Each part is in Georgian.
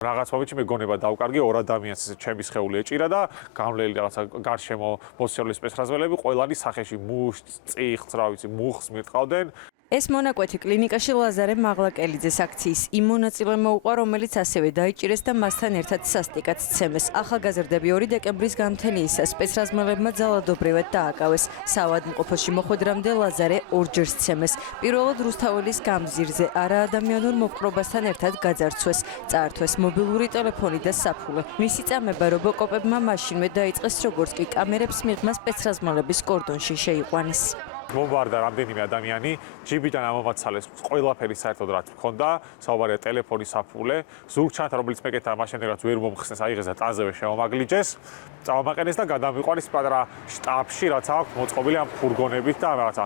რაღაც მომენტში მე გონება დავკარგე ორ ადამიანს ჩემი სხეული ეჭირა და გამლელი რაღაცა გარშემო მოსწავლე სპეცრაზველები ყველანი სახეში მუშტს, წიხლს, რა ვიცი, მუხს მირტყავდნენ. ეს მონაკვეთი კლინიკაში ლაზარე მაღლაკელიძეს აქციის იმ მონაწილემ მოუყვა, რომელიც ასევე დაიჭირეს და მასთან ერთად სასტიკად სცემეს. ახალგაზრდები 2 დეკემბრის გამთენიისას სპეცრაზმელებმა ძალადობრივად დააკავეს. საავადმყოფოში მოხვედრამდე ლაზარე ორჯერ სცემეს. პირველად რუსთაველის გამზირზე არაადამიანურ მოპყრობასთან ერთად გაძარცვეს. წაართვეს მობილური ტელეფონი და საფულე. მისი წამება რობოკოპებმა მაშინვე დაიწყეს, როგორც კი კამერებს მიღმა სპეცრაზმელების კორდონში შეიყვანეს. მომბარდა რამდენიმე ადამიანი, ჯიბიდან ამომაცალეს ყველაფერი საერთოდ რაც მქონდა, საუბარია ტელეფონი, საფულე, ზურგჩანთა, რომელიც მეკეთა მაშინ რაც ვერ მომხსნეს, აიღეს და ტანზევე შემომაგლიჯეს, წავამაყენეს და გადამიყვანეს პატარა შტაბში, რაც აქვს მოწყობილი ამ ფურგონებით და რაღაცა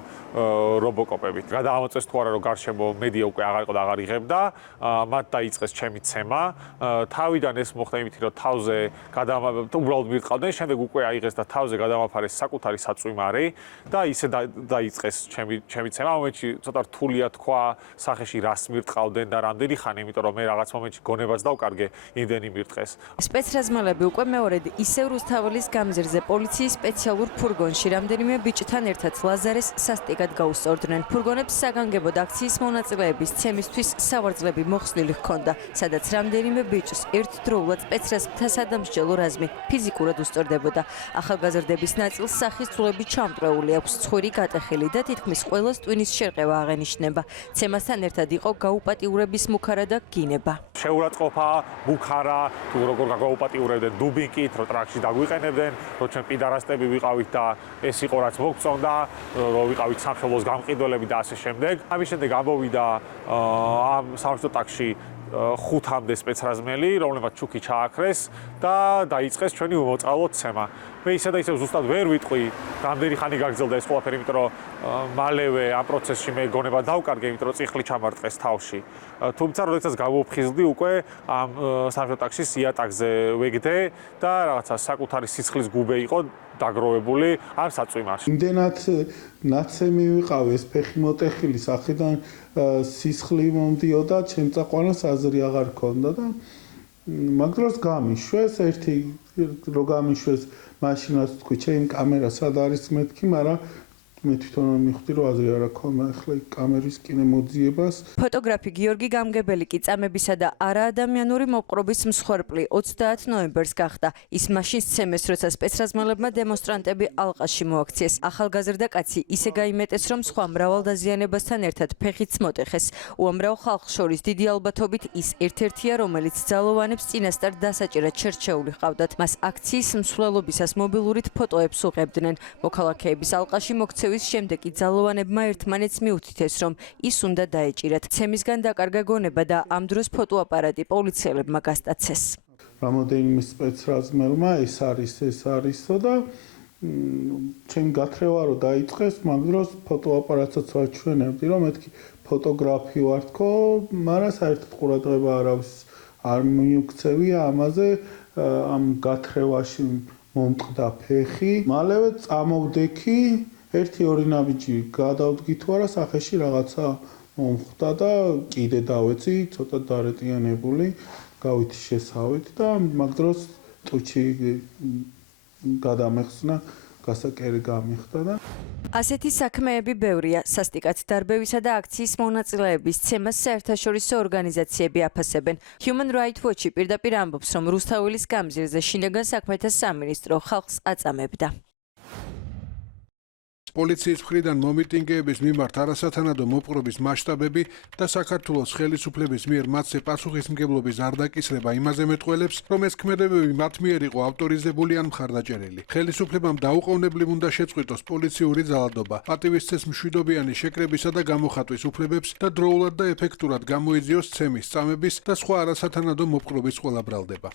რობოკოპებით. გადაამოწეს თუ არა რომ გარშემო მედია უკვე აღარ იყო და აღარ იღებდა, მათ დაიწყეს ჩემი ცემა. თავიდან ეს მოხდა იმით, რომ თავზე უბრალოდ მირტყავდნენ, შემდეგ უკვე აიღეს და თავზე გადამაფარეს საკუთარი საწვიმარი და ისე დაიწყეს ჩემი ცემა. მომენტში ცოტა რთულია თქვა სახეში რას მირტყავდნენ და რამდენი ხანი, იმიტომ რომ მე რაღაც მომენტში გონებას დავკარგე, იმდენი მირტყეს. სპეცრაზმელები უკვე მეორედ ისევ რუსთაველის გამზირზე პოლიციის სპეციალურ ფურგონში რამდენიმე ბიჭთან ერთად ლაზარეს სასტიკად გაუსწორდნენ. ფურგონებს საგანგებოდ აქციის მონაწილეების ცემისთვის სავარძლები მოხსნილი ჰქონდა, სადაც რამდენიმე ბიჭს ერთდროულად სპეცრაზმთა სადამსჯელო რაზმი ფიზიკურად უსწორდებოდა. ახალგაზრდების ნაწილს სახის ცვლები ჩამტვრეული აქვს, ცხვირი გატეხილი და თითქმის ყველას ტვინის შერყევა აღენიშნება. ცემასთან ერთად იყო გაუპატიურების მუქარა და გინება. შეურაცხყოფა, მუქარა, თუ როგორ გაუპატიურებდნენ დუბინკით, რომ ტრაქში დაგვიყენებდნენ, რომ ჩვენ პიდარასტები ვიყავით და ეს იყო რაც მოგწონდა, რომ ვიყავით სამშობლოს გამყიდველები და ასე შემდეგ. ამის შემდეგ ამოვიდა ამ სამშობლო ტაქში 5-მდე სპეცრაზმელი, რომლებმაც ჩუქი ჩააქრეს და დაიწყეს ჩვენი უმოწყალო ცემა. მე ისე და ისე ზუსტად ვერ ვიტყვი, რამდენი ხანი გაგრძელდა ეს ყველაფერი, იმიტომ რომ მალევე ამ პროცესში მე გონება დავკარგე, იმიტომ რომ წიხლი ჩამარტყეს თავში. თუმცა როდესაც გავუფხიზლდი უკვე ამ სამშობლო ტაქშის იატაკზე ვეგდე და რაღაცა საკუთარი სიცხლის გუბე იყო დაგროვებული ამ საწვიმარში. იმდენად ნაცემი ვიყავ ეს ფეხი მოტეხილი სახიდან სისხლი მომდიოდა, ჩემწაყვანას აზრი აღარ ქონდა და მაგ დროს გამიშვეს ერთი რო გამიშვეს მაშინაც თქვი ჩემ კამერა სად არის მეთქი, მაგრამ მე თვითონ მივხვდი რომ აზრი არ აქვს ახლა კამერის კინემოძიებას. ფოტოგრაფი გიორგი გამგებელი კი წამებისა და არაადამიანური მოპყრობის მსხვერპლი 30 ნოემბერს გახდა. ის მაშინ სცემეს, როცა სპეცრაზმელებმა დემონსტრანტები ალყაში მოაქციეს. ახალგაზრდა კაცი ისე გაიმეტეს, რომ სხვა მრავალდაზიანებასთან ერთად ფეხიც მოტეხეს. უამრავ ხალხს შორის დიდი ალბათობით ის ერთ-ერთია, რომელიც ძალოვანებს წინასწარ დასაჭერად შერჩეული ჰყავდათ. მას აქციის მსვლელობისას მობილურით ფოტოებს უღებდნენ. მოქალაქეების ალყაში მოქცევის შემდეგ კი ძალოვანებმა ერთმანეთს მიუთითეს, რომ ის უნდა დაეჭირათ. ცემისგან დაკარგა გონება და ამ დროს ფოტოაპარატი პოლიციელებმა გასტაცეს. რამოდენიმე სპეცრაზმელმა ეს არისო და ჩემ გათრევა რომ დაიწყეს, მაგ დროს ფოტოაპარატსაც ვაჩვენებდი, რომ მეთქი ფოტოგრაფი ვარ თქო, მაგრამ საერთოდ ყურადღება არ მიუქცევია ამაზე, ამ გათრევაში მომტყდა ფეხი. მალევე წამოვდექი, 1-2 ნაბიჯი გადავდგი თუ არა სახეში რაღაცა მომხდა და კიდე დავეცი, ცოტა დარეტიანებული, გავითი შესავით და მაგ დროს ტუჩი გადამეხსნა, გასაკერი გამიხდა და ასეთი საქმეები ბევრია. სასტიკად დარბევისა და აქციის მონაწილეების ცემას საერთაშორისო ორგანიზაციები აფასებენ. Human Rights Watch პირდაპირ ამბობს, რომ რუსთაველის გამზირზე შინაგან საქმეთა სამინისტრო ხალხს აწამებდა. პოლიციის მხრიდან მომიტინგეების მიმართ არასათანადო მოპყრობის მასშტაბები და საქართველოს ხელისუფლების მიერ მათზე პასუხისმგებლობის არ დაკისრება იმაზე მეტყველებს, რომ ეს ქმედებები მათ მიერ იყო ავტორიზებული ან მხარდაჭერილი. ხელისუფლებამ დაუყოვნებლივ უნდა შეწყვიტოს პოლიციური ძალადობა, პატივისცეს მშვიდობიანი შეკრებისა და გამოხატვის უფლებებს და დროულად და ეფექტურად გამოიძიოს ცემის, წამების და სხვა არასათანადო მოპყრობის ყველა ბრალდება.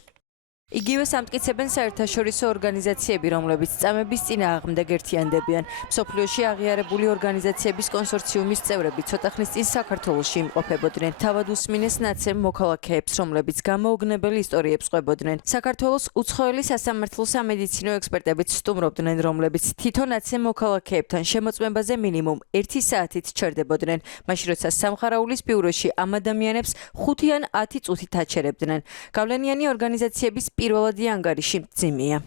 იგივე სამტკიცებენ საერთაშორისო ორგანიზაციები, რომლებიც წამების წინააღმდეგ ერთიანდებიან. მსოფლიოში აღიარებული ორგანიზაციების კონსორციუმის წევრები ცოტა ხნის წინ საქართველოში იმყოფებოდნენ. თავად უსმინეს ნაცემ მოქალაქეებს, რომლებიც გამოუგნებელი ისტორიებს ყვებოდნენ. საქართველოს უცხოელი სასამართლო სამედიცინო ექსპერტებიც სტუმრობდნენ, რომლებიც თვითონ ნაცემ მოქალაქეებთან შემოწმებაზე მინიმუმ 1 საათით ჩერდებოდნენ. მაშინ როცა სამხარაულის ბიუროში ამ ადამიანებს 5 ან 10 წუთით აჩერებდნენ. გავლენიანი ორგანიზაციების პირველადი ანგარიში მძიმეა.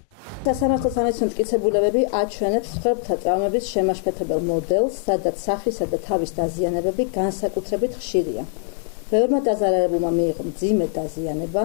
სასამართლო სამედიცინო მტკიცებულებები აჩვენებს მსხვერპლთა ტრავმების შემაშფეთებელ მოდელს, სადაც სახისა და თავის დაზიანებები განსაკუთრებით ხშირია. ბევრმა დაზარალებულმა მიიღო მძიმე დაზიანება,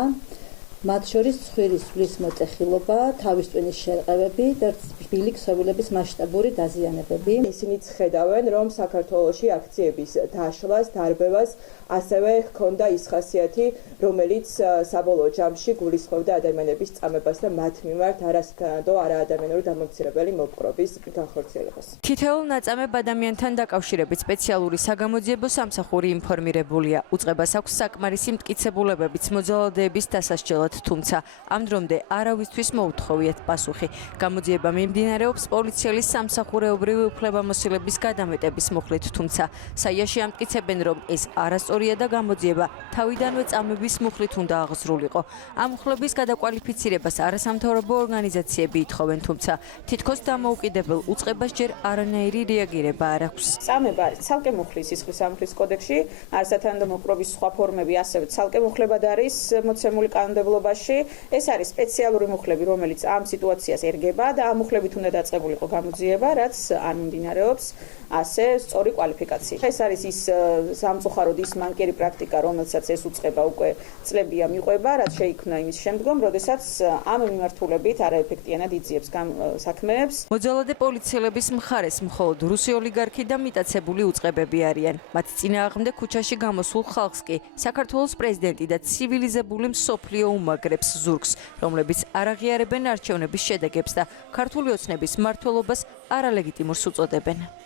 მათ შორის ცხვირის სulis მოტეხილობა, თავის ტვინის შერყევები და რბილი ქსოვილების მასშტაბური დაზიანებები. ისინიც ხედავენ, რომ საქართველოში აქციების დაშლას, დარბევას ასევე ჰქონდა ის ხასიათი, რომელიც საბოლოო ჯამში გულისხმობდა ადამიანების წამებას და მათ მიმართ არასქანადო არაადამიანური დამამცირებელი მოპყრობის განხორციელებას. თითოეულ ნაწამებ ადამიანთან დაკავშირებით სპეციალური საგამოძიებო სამსახური ინფორმირებულია. უწყებას აქვს საკმარისი მტკიცებულებებიც მოძალადეების დასასჯელად, თუმცა ამ დრომდე არავისთვის მოუთხოვიათ პასუხი. გამოძიება მიმდინარეობს პოლიციელის სამსახურეობრივი უფლებამოსილების გადამეტების მუხლით, თუმცა საიაში ამტკიცებენ, რომ ეს არასწორია და გამოძიება თავიდანვე წამების მუხლით უნდა აღზრულიყო. ამ მუხლების გადაკვალიფიცირებას არასამთავრობო ორგანიზაციები ითხოვენ, თუმცა თითქოს დამოუკიდებელ უწყებას ჯერ არანაირი რეაგირება არ აქვს. წამება არის ცალკე მუხლის სისხლის სამართლის კოდექსში, არასათანადო მოპყრობის სხვა ფორმები ასევე ცალკე მუხლებად არის მოცემული კანონმდებლობაში. ეს არის სპეციალური მუხლები, რომელიც ამ სიტუაციას ერგება და ამ მუხლებით უნდა დაწყებულიყო გამოძიება, რაც არ მიმდინარეობს ასე სწორი კვალიფიკაციით. ეს არის ის სამწუხაროდ ის მანკიერი პრაქტიკა, რომელსაც ეს უწყება უკვე წლებია მიყვება, რაც შეიქმნა იმის შემდგომ, როდესაც ამ მიმართულებით არაეფექტიანად იძიებს საქმეებს. მოძალადე პოლიციელების მხარეს მხოლოდ რუსი ოლიგარქი და მიტაცებული უწყებები არიან. მათ წინააღმდეგ ქუჩაში გამოსულ ხალხს კი საქართველოს პრეზიდენტი და ცივილიზებული მსოფლიო უმაგრებს ზურგს, რომლებიც არ აღიარებენ არჩევნების შედეგებს და ქართული ოცნების მმართველობას არალეგიტიმურს უწოდებენ.